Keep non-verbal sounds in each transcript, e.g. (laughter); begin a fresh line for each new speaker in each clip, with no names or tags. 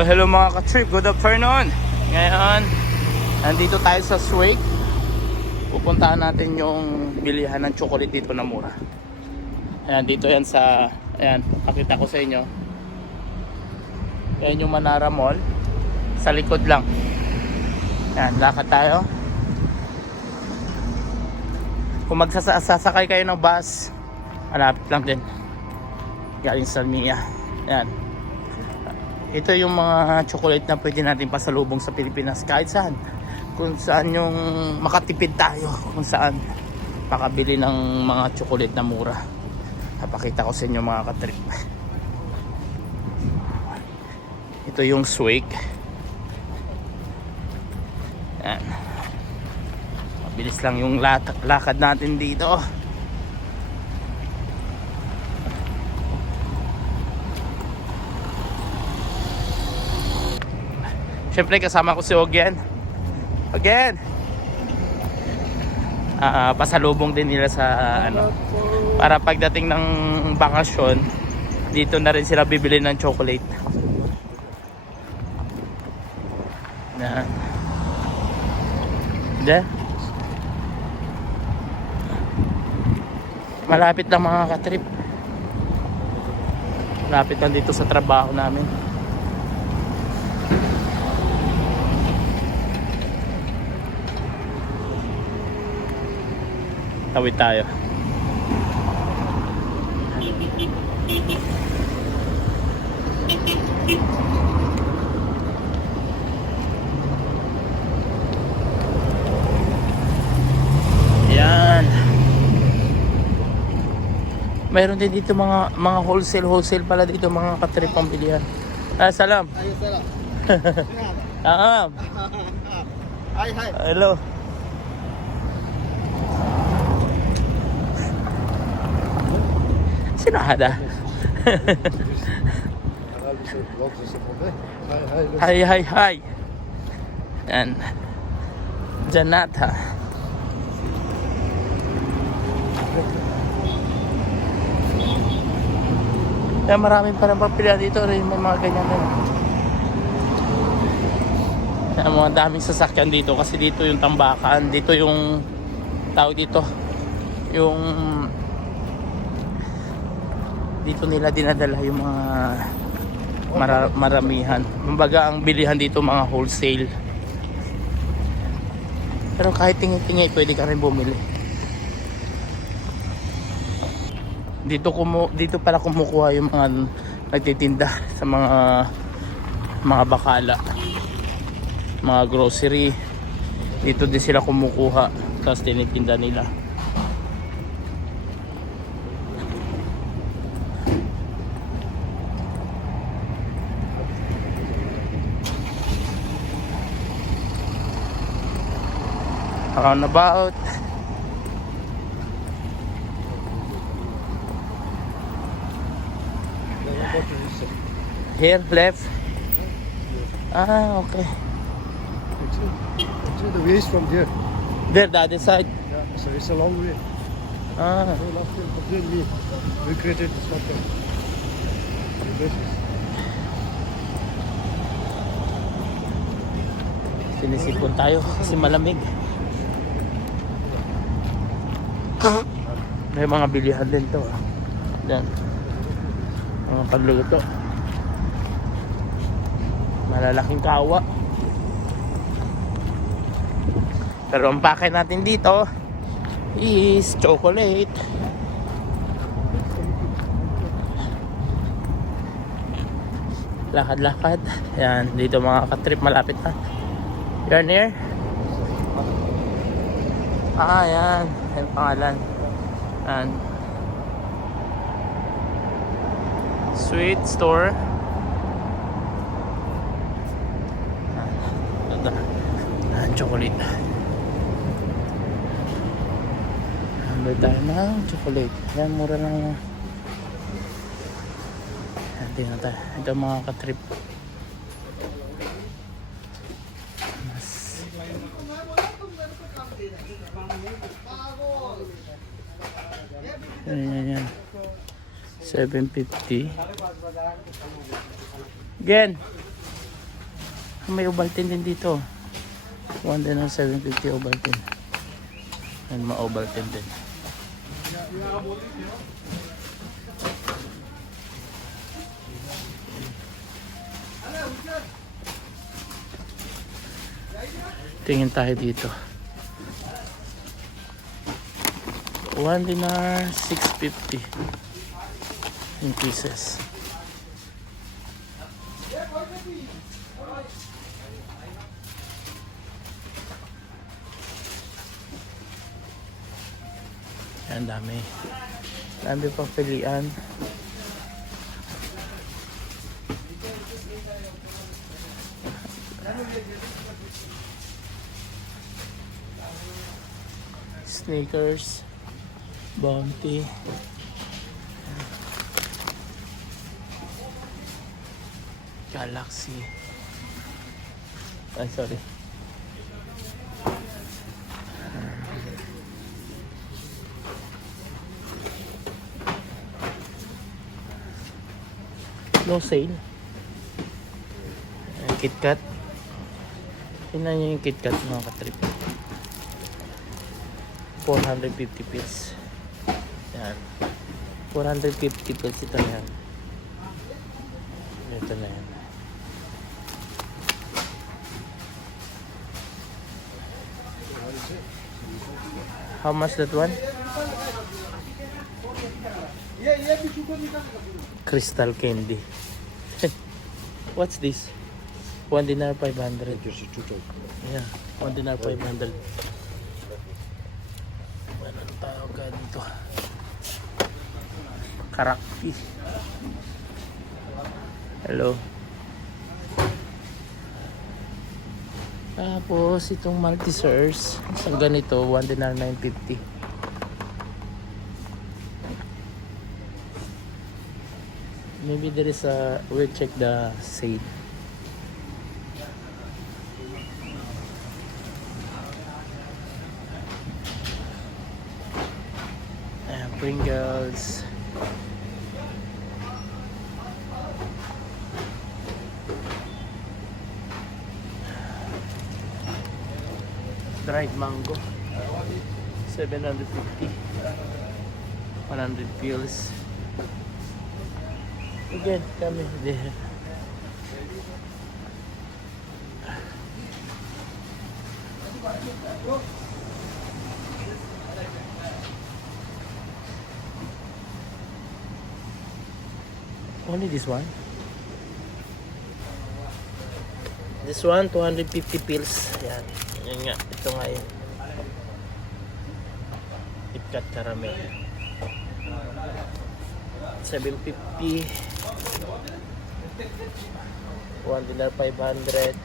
Hello, hello mga ka-trip. Good afternoon. Ngayon, nandito tayo sa Sway. Pupuntahan natin yung bilihan ng chocolate dito na mura. Ayan, dito yan sa... Ayan, pakita ko sa inyo. Ayan yung Manara Mall. Sa likod lang. Ayan, lakad tayo. Kung magsasakay kayo ng bus, malapit lang din. Galing sa Mia. Ayan. Ito yung mga chocolate na pwede natin pasalubong sa Pilipinas kahit saan. Kung saan yung makatipid tayo. (laughs) Kung saan makabili ng mga chocolate na mura. Napakita ko sa inyo mga katrip. Ito yung swig. Yan. Mabilis lang yung lakad natin dito. Siyempre kasama ko si Ogyen. Ogyen! Ah, pasalubong din nila sa ano para pagdating ng bakasyon dito na rin sila bibili ng chocolate. Na. De. Malapit lang mga katrip. Malapit lang dito sa trabaho namin. Tawid tayo. Yan. Mayroon din dito mga mga wholesale wholesale pala dito mga katrip ang bilihan. Ah, salam.
Ayo salam.
Ah,
Hai hai.
hello. Sino hada? Hi, hi, hi. Yan. Janata. Kaya maraming pa rin papila dito rin may mga ganyan din. Kaya mga daming sasakyan dito kasi dito yung tambakan, dito yung tawag dito, yung dito nila dinadala yung mga mara- maramihan. Kumbaga ang bilihan dito mga wholesale. Pero kahit tingi-tingi, pwede ka rin bumili. Dito kumu dito pala kumukuha yung mga nagtitinda sa mga mga bakala. Mga grocery. Dito din sila kumukuha tapos tinitinda nila. Around about here left. Ah, okay.
Actually, actually the way is from there.
There, the other side.
Yeah. So it's a long way.
Ah,
So last then we we created this thing. This is
sinisipon tayo kasi malamig. May mga bilihan din to. ah. Yan. Mga panluto. Malalaking kawa. Pero ang pakay natin dito is chocolate. Lakad-lakad. Yan, dito mga katrip malapit na. You're near? Ah, yan. Yan pangalan. Yan. Sweet store. Ganda. Yan, chocolate. Hamber tayo ng chocolate. Yan, mura lang yan. Yan, tingnan tayo. Ito mga katrip. Mas Yan, yan, yan. 750. Gen. May Ovaltine din dito. One dinar 750 Ovaltine. And mga Ovaltine din. Tingin tayo dito. One dinar 650 in pieces. Ang dami. Dami pang pilian. Sneakers. Bounty. Galaxy. Ay, sorry. No sale. KitKat. Tingnan nyo yung KitKat mga katrip. 450 pills. Yan. 450 pills ito na yan. Ito na yan. How much that one? Crystal candy. (laughs) What's this? One dinar 500.
Just two type.
Yeah, one dinar 500. Meron tayo ganito. Karakpi. Hello. Tapos itong Maltesers, isang ganito, 1 dinar 950. Maybe there is a, we'll check the sale. Pringles. Dried mango. 750. 100 pills. Again, kami there. Only this one? This one, 250 pills. Yan. Yan nga. Ito nga yun. KitKat caramel. 750. 1 dinar 500.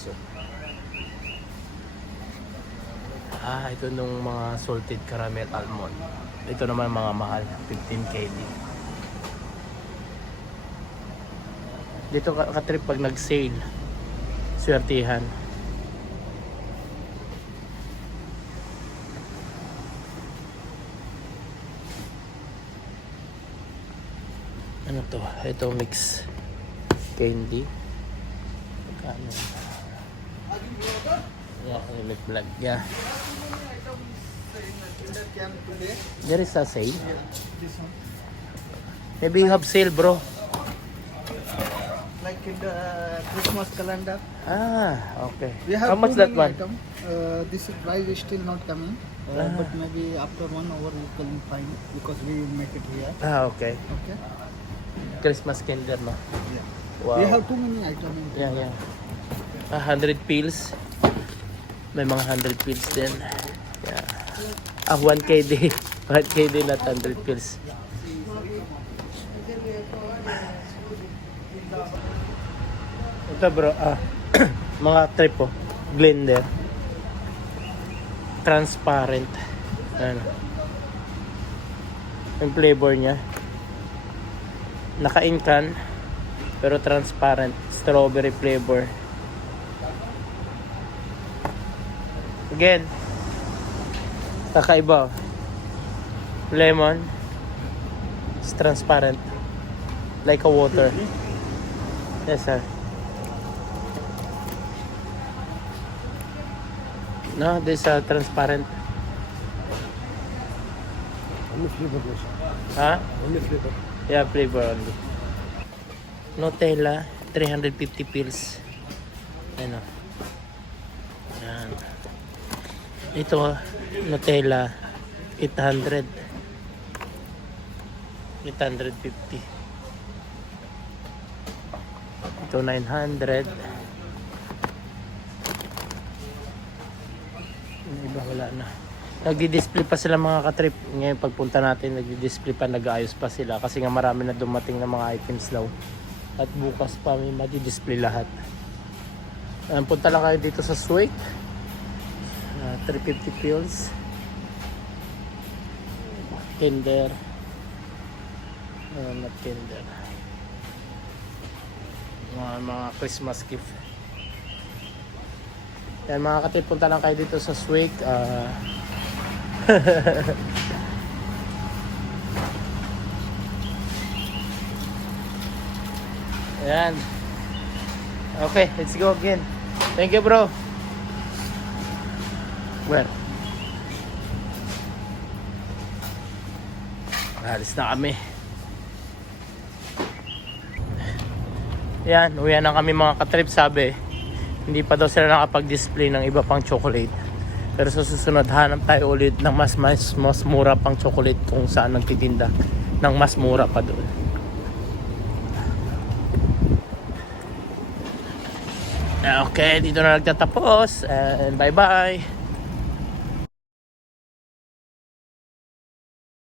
So, ah, ito nung mga salted caramel almond. Ito naman mga mahal. 15 KD. Dito ka, ka-trip pag nag-sale. Swertihan. Ano to? Ito mix candy. Magkano? Yeah, may vlog. Yeah. There is a sale. Maybe you have sale, bro.
Like in the Christmas calendar.
Ah, okay.
We have
How much that one?
item. Uh, this is price is still not coming, uh,
Ah.
but maybe after one hour you can find because we make it here.
Ah, okay.
Okay.
Christmas calendar, no?
Yeah.
Wow.
We have too many items.
Yeah, yeah. Ah, 100 pills. May mga 100 pills din. Yeah. Ah, 1KD. 1KD not 100 pills. Ito bro, ah, (clears throat) mga trip po. Blender. Transparent. Ano. Yung flavor niya. Naka-incan. Pero transparent. Strawberry flavor. Again. Kakaiba. oh. Lemon. It's transparent. Like a water. Yes, sir. No, this uh, transparent.
Only flavor goes.
Ha?
Only flavor.
Yeah, flavor only. Nutella, 350 pills. Ano? Yan. Ito, Nutella, 800. 850. Ito, 900. Yung iba wala na. Nagdi-display pa sila mga katrip. Ngayon pagpunta natin, nagdi-display pa, nag-aayos pa sila. Kasi nga marami na dumating na mga items daw. At bukas pa may madi-display lahat. Ayan, punta lang kayo dito sa Swig. Uh, 350 pills. Kinder. Uh, not Kinder. Mga, mga Christmas gift. Yan mga katip, punta lang kayo dito sa Swig. Uh, (laughs) Ayan. Okay, let's go again. Thank you, bro. Where? Alis na kami. Yan, uwi na kami mga katrip sabi. Hindi pa daw sila nakapag-display ng iba pang chocolate. Pero sa susunod, hanap tayo ulit ng mas, mas, mas mura pang chocolate kung saan nagtitinda. Ng mas mura pa doon. Okay, dito na nagtatapos. And bye-bye.